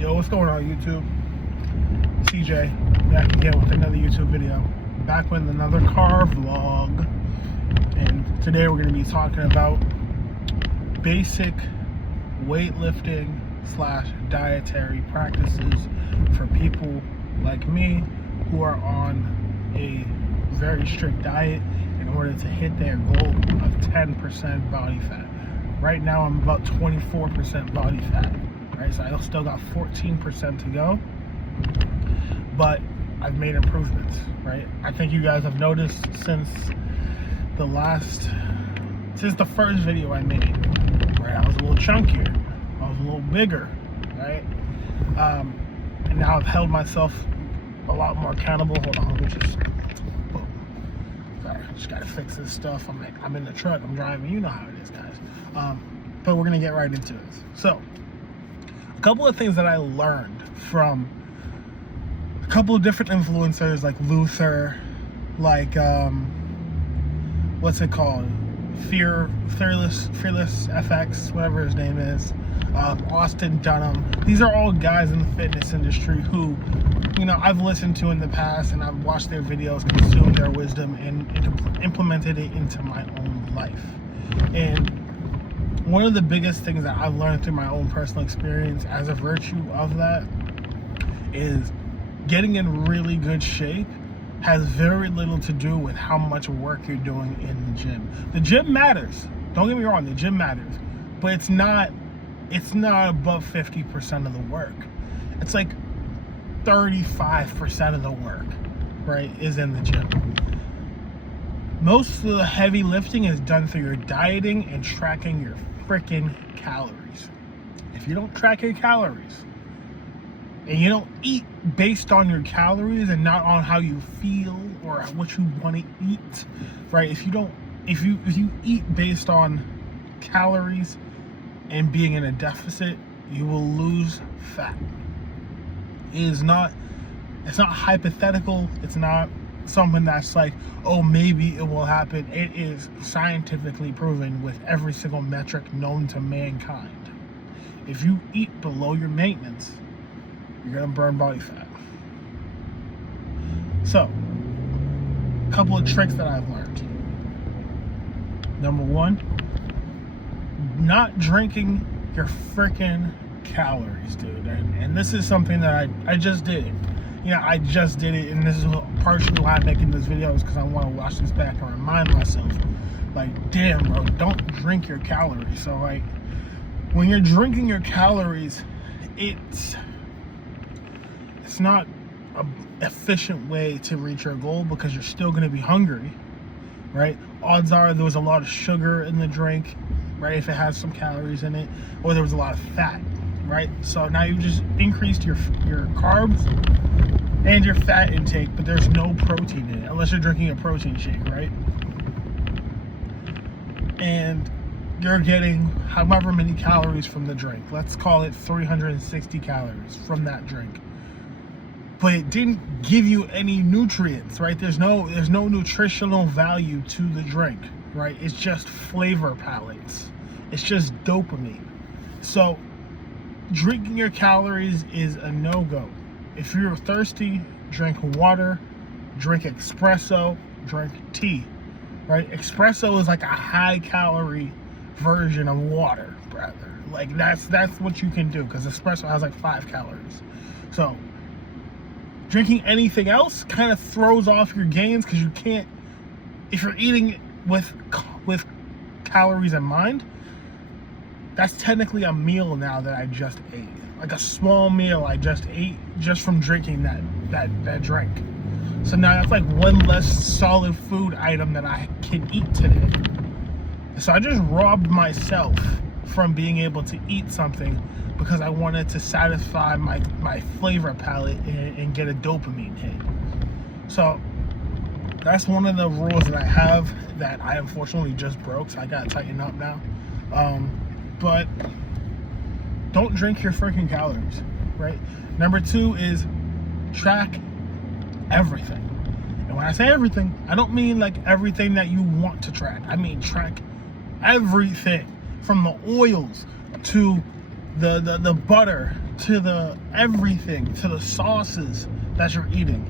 Yo, what's going on YouTube? CJ back again with another YouTube video. Back with another car vlog. And today we're going to be talking about basic weightlifting / dietary practices for people like me who are on a very strict diet in order to hit their goal of 10% body fat. Right now I'm about 24% body fat. Right, so I still got 14% to go, but I've made improvements, right? I think you guys have noticed since the first video I made, right? I was a little chunkier, I was a little bigger, right? And now I've held myself a lot more accountable. Hold on, let me just, sorry, I just gotta fix this stuff. I'm in the truck, I'm driving, you know how it is, guys. But we're gonna get right into this. So, a couple of things that I learned from a couple of different influencers like Luther, like what's it called, Fearless FX, whatever his name is, Austin Dunham. These are all guys in the fitness industry who, you know, I've listened to in the past, and I've watched their videos, consumed their wisdom, and implemented it into my own life. And one of the biggest things that I've learned through my own personal experience as a virtue of that is getting in really good shape has very little to do with how much work you're doing in the gym. The gym matters. Don't get me wrong, the gym matters. But it's not above 50% of the work. It's like 35% of the work, right, is in the gym. Most of the heavy lifting is done through your dieting and tracking your freaking calories. If you don't track your calories and you don't eat based on your calories and not on how you feel or what you want to eat, right? If you eat based on calories and being in a deficit, you will lose fat. It's not hypothetical. It's not something that's like, oh, maybe it will happen. It is scientifically proven with every single metric known to mankind. If you eat below your maintenance, you're gonna burn body fat. So, a couple of tricks that I've learned. Number one, not drinking your freaking calories, dude. And this is something that I just did. You know, I just did it, and this is partially why I'm making this video, is because I want to watch this back and remind myself, like, damn, bro, don't drink your calories. So, like, when you're drinking your calories, it's not an efficient way to reach your goal because you're still going to be hungry, right? Odds are there was a lot of sugar in the drink, right, if it has some calories in it, or there was a lot of fat, right? So now you just increased your carbs and your fat intake, but there's no protein in it, unless you're drinking a protein shake, right? And you're getting however many calories from the drink. Let's call it 360 calories from that drink. But it didn't give you any nutrients, right? There's no nutritional value to the drink, right? It's just flavor palettes. It's just dopamine. So drinking your calories is a no-go. If you're thirsty, drink water, drink espresso, drink tea, right? Espresso is like a high-calorie version of water, brother. Like, that's what you can do, because espresso has like 5 calories. So, drinking anything else kind of throws off your gains, because you can't, if you're eating with calories in mind, that's technically a meal now that I just ate. Like a small meal I just ate just from drinking that drink. So now that's like one less solid food item that I can eat today. So I just robbed myself from being able to eat something because I wanted to satisfy my flavor palette and get a dopamine hit. So that's one of the rules that I have that I unfortunately just broke, so I gotta tighten up now. But don't drink your freaking calories, right? Number 2 is track everything. And when I say everything, I don't mean like everything that you want to track. I mean track everything, from the oils to the butter to the everything, to the sauces that you're eating.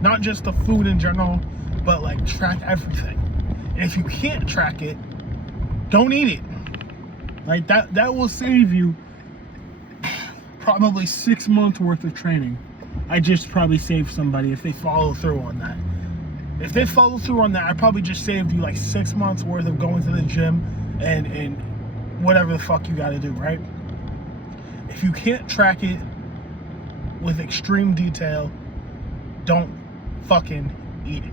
Not just the food in general, but like track everything. And if you can't track it, don't eat it. Like that will save you probably 6 months worth of training. I just probably saved somebody if they follow through on that. If they follow through on that, I probably just saved you like 6 months worth of going to the gym and whatever the fuck you gotta do, right? If you can't track it with extreme detail, don't fucking eat it.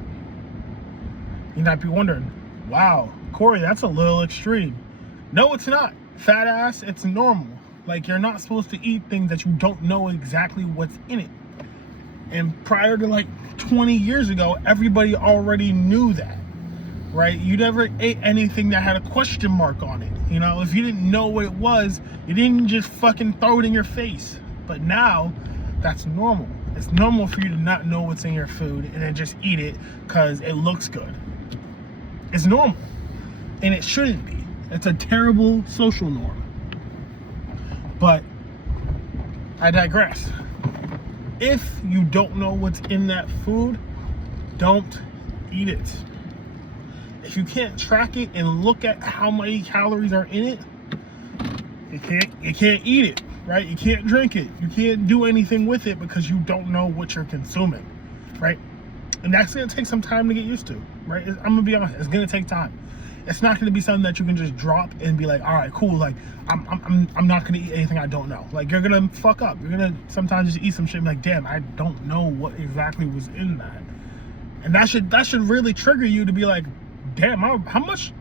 You might be wondering, wow, Corey, that's a little extreme. No, it's not. Fat ass, it's normal. Like, you're not supposed to eat things that you don't know exactly what's in it. And prior to like 20 years ago, everybody already knew that, right? You never ate anything that had a question mark on it. You know, if you didn't know what it was, you didn't just fucking throw it in your face. But now, that's normal. It's normal for you to not know what's in your food and then just eat it because it looks good. It's normal. And it shouldn't be. It's a terrible social norm. But I digress. If you don't know what's in that food, don't eat it. If you can't track it and look at how many calories are in it, you can't eat it, right? You can't drink it. You can't do anything with it because you don't know what you're consuming, right? And that's gonna take some time to get used to, right? I'm gonna be honest, it's gonna take time. It's not gonna be something that you can just drop and be like, all right, cool. Like I'm not gonna eat anything I don't know. Like, you're gonna fuck up. You're gonna sometimes just eat some shit and be like, damn, I don't know what exactly was in that. And that should really trigger you to be like, damn, how much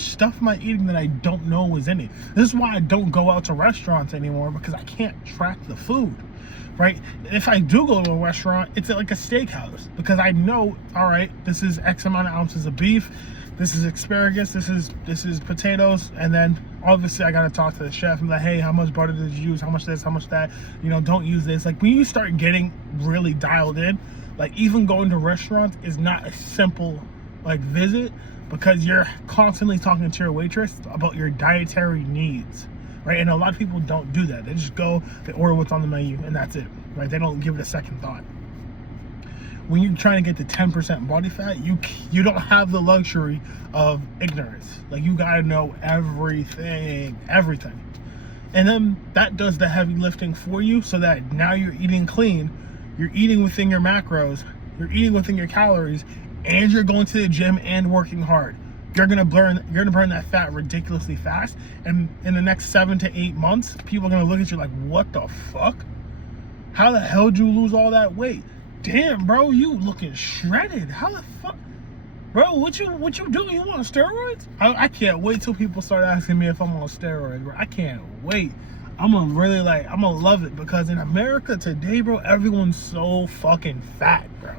stuff am I eating that I don't know was in it? This is why I don't go out to restaurants anymore, because I can't track the food, right? If I do go to a restaurant, it's at like a steakhouse, because I know, all right, this is X amount of ounces of beef, this is asparagus, this is potatoes, and then obviously I gotta talk to the chef and be like, hey, how much butter did you use? How much this? How much that? You know, don't use this. Like, when you start getting really dialed in, like, even going to restaurants is not a simple like visit, because you're constantly talking to your waitress about your dietary needs, right? And a lot of people don't do that. They just go, they order what's on the menu, and that's it, right? They don't give it a second thought. When you're trying to get to 10% body fat, you don't have the luxury of ignorance. Like, you gotta know everything. And then that does the heavy lifting for you, so that now you're eating clean, you're eating within your macros, you're eating within your calories, and you're going to the gym and working hard. You're gonna burn that fat ridiculously fast. And in the next 7 to 8 months, people are gonna look at you like, what the fuck? How the hell did you lose all that weight? Damn, bro, you looking shredded. How the fuck? Bro, what you doing? You on steroids? I can't wait till people start asking me if I'm on steroids, bro. I can't wait. I'm gonna love it, because in America today, bro, everyone's so fucking fat, bro.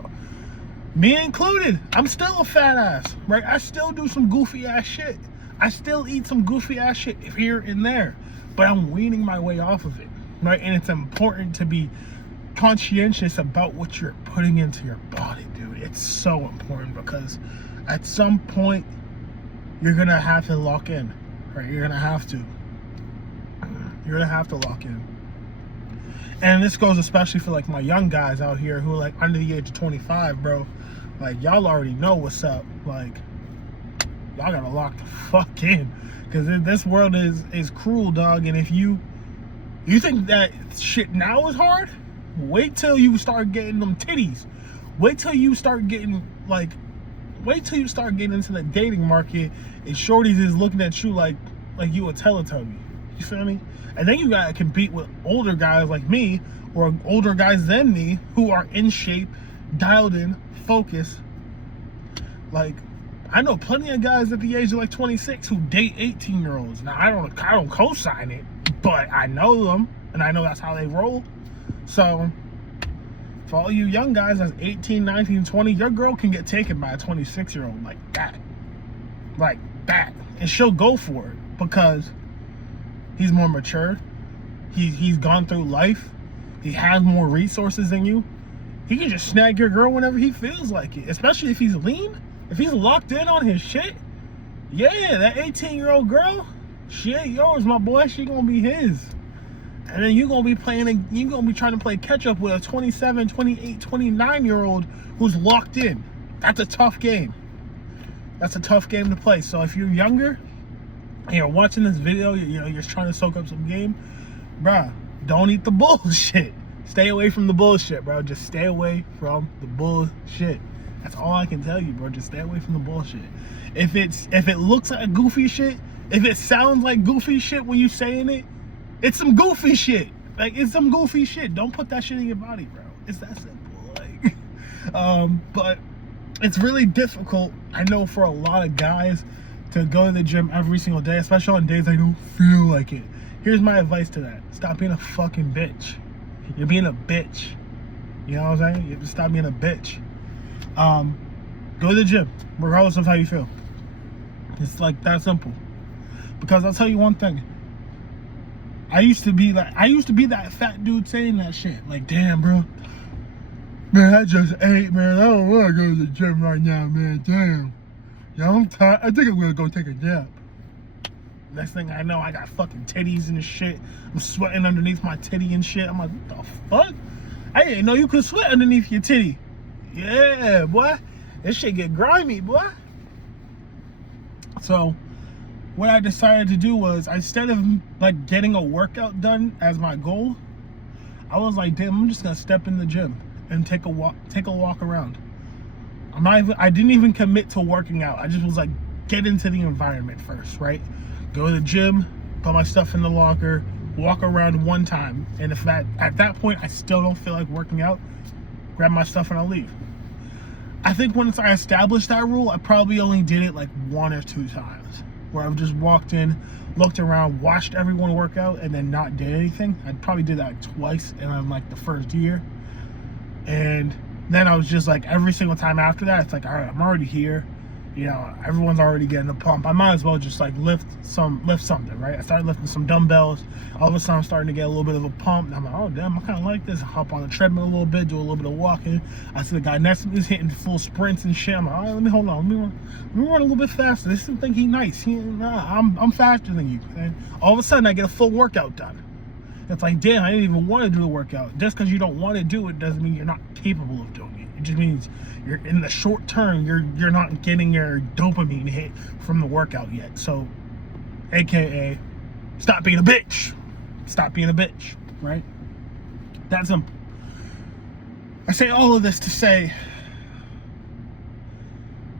Me included. I'm still a fat ass, right? I still do some goofy ass shit. I still eat some goofy ass shit here and there, but I'm weaning my way off of it, right? And it's important to be conscientious about what you're putting into your body, dude. It's so important, because at some point you're gonna have to lock in, right? You're gonna have to lock in. And this goes especially for like my young guys out here who are like under the age of 25, bro. Like, y'all already know what's up. Like, y'all gotta lock the fuck in, because this world is cruel, dog. And if you think that shit now is hard, wait till you start getting them titties. Wait till you start getting into the dating market and shorties is looking at you like you a Teletubby. You feel me? And then you gotta compete with older guys like me, or older guys than me, who are in shape, dialed in, focused. Like, I know plenty of guys at the age of like 26 who date 18-year-olds. Now, I don't co-sign it, but I know them, and I know that's how they roll. So, for all you young guys that's 18, 19, 20, your girl can get taken by a 26-year-old like that. And she'll go for it, because he's more mature. He's gone through life. He has more resources than you. He can just snag your girl whenever he feels like it, especially if he's lean. If he's locked in on his shit, yeah, that 18-year-old girl, she ain't yours, my boy. She gonna be his. And then you're going to be trying to play catch up with a 27, 28, 29-year-old who's locked in. That's a tough game. That's a tough game to play. So if you're younger and you're watching this video, you're trying to soak up some game, bruh, don't eat the bullshit. Stay away from the bullshit, bro. Just stay away from the bullshit. That's all I can tell you, bro. Just stay away from the bullshit. If it looks like goofy shit, if it sounds like goofy shit when you saying it, it's some goofy shit. Like, it's some goofy shit. Don't put that shit in your body, bro. It's that simple. Like, but it's really difficult, I know, for a lot of guys to go to the gym every single day, especially on days I don't feel like it. Here's my advice to that. Stop being a fucking bitch. You're being a bitch. You know what I'm saying? You have to stop being a bitch. Go to the gym, regardless of how you feel. It's like that simple. Because I'll tell you one thing. I used to be that fat dude saying that shit. Like, damn, bro. Man, I just ate, man. I don't want to go to the gym right now, man. Damn. Yeah, I'm tired. I think I'm going to go take a nap. Next thing I know, I got fucking titties and shit. I'm sweating underneath my titty and shit. I'm like, what the fuck? I didn't know you could sweat underneath your titty. Yeah, boy. This shit get grimy, boy. So, what I decided to do was, instead of like getting a workout done as my goal, I was like, damn, I'm just gonna step in the gym and take a walk around. I didn't even commit to working out. I just was like, get into the environment first, right? Go to the gym, put my stuff in the locker, walk around one time. And if at that point I still don't feel like working out, grab my stuff and I'll leave. I think once I established that rule, I probably only did it like 1 or 2 times, where I've just walked in, looked around, watched everyone work out, and then not did anything. I probably did that like twice in like the first year. And then I was just like, every single time after that, it's like, all right, I'm already here. You know, everyone's already getting a pump. I might as well just like lift something, right? I started lifting some dumbbells. All of a sudden, I'm starting to get a little bit of a pump. And I'm like, oh, damn, I kind of like this. I hop on the treadmill a little bit, do a little bit of walking. I see the guy next to me is hitting full sprints and shit. I'm like, all right, let me hold on. Let me run a little bit faster. This doesn't think he's nice. I'm faster than you. And all of a sudden, I get a full workout done. It's like, damn, I didn't even want to do the workout. Just because you don't want to do it doesn't mean you're not capable of doing it. It just means you're in the short term, you're not getting your dopamine hit from the workout yet. So, AKA, stop being a bitch. Stop being a bitch, right? That simple. I say all of this to say,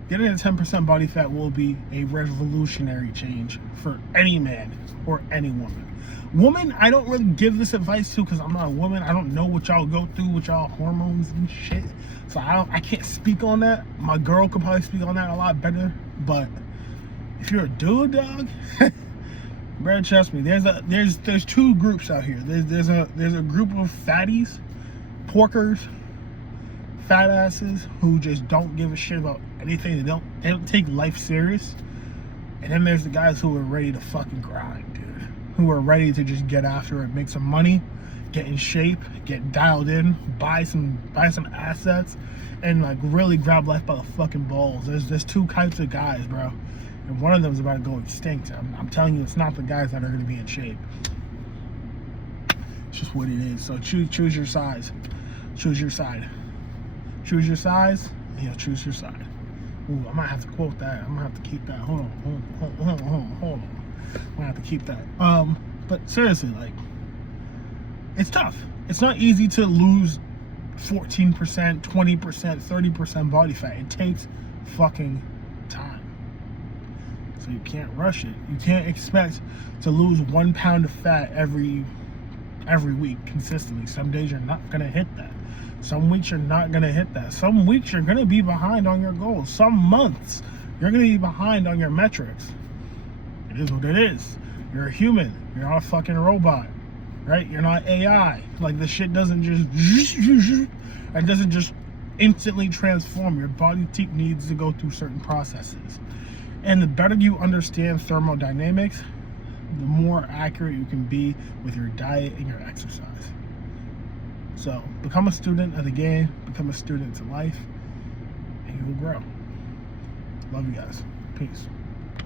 getting to 10% body fat will be a revolutionary change for any man or any woman. Woman, I don't really give this advice to because I'm not a woman. I don't know what y'all go through with y'all hormones and shit. So I can't speak on that. My girl could probably speak on that a lot better. But if you're a dude, dog, bro, trust me. There's 2 groups out here. There's a group of fatties, porkers, fat asses who just don't give a shit about anything. They don't take life serious. And then there's the guys who are ready to fucking grind, dude. Who are ready to just get after it, make some money, get in shape, get dialed in, buy some assets, and like really grab life by the fucking balls. There's 2 types of guys, bro. And one of them is about to go extinct. I'm telling you, it's not the guys that are going to be in shape. It's just what it is. So choose your size. Choose your side. Choose your size, and choose your side. Ooh, I might have to quote that. I'm gonna have to keep that. Hold on. I'm gonna have to keep that. But seriously, like, it's tough. It's not easy to lose 14%, 20%, 30% body fat. It takes fucking time. So you can't rush it. You can't expect to lose 1 pound of fat every week consistently. Some days you're not gonna hit that. Some weeks you're not gonna hit that. Some weeks you're gonna be behind on your goals. Some months you're gonna be behind on your metrics. It is what it is. You're a human. You're not a fucking robot, right? You're not AI. Like, the shit doesn't just instantly transform. Your body needs to go through certain processes. And the better you understand thermodynamics, the more accurate you can be with your diet and your exercise. So, become a student of the game, become a student to life, and you will grow. Love you guys. Peace.